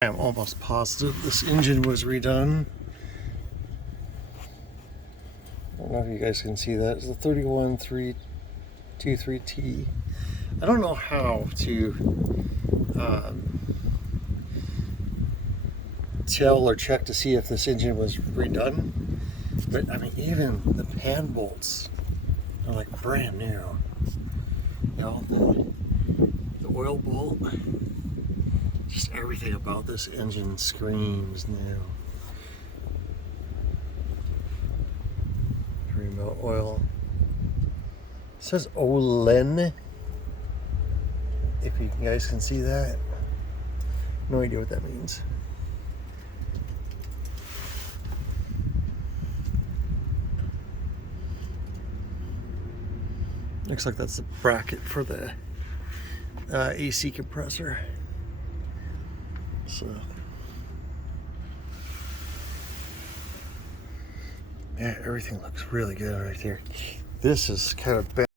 I'm almost positive this engine was redone. I don't know if you guys can see that. It's the 31323T. I don't know how to tell or check to see if this engine was redone, but I mean, even the pan bolts are like brand new. You know, the oil bolt, just everything about this engine screams new. Remote oil. It says Olen. If you guys can see that. No idea what that means. Looks like that's the bracket for the AC compressor. So, yeah, everything looks really good right here. This is kind of bad.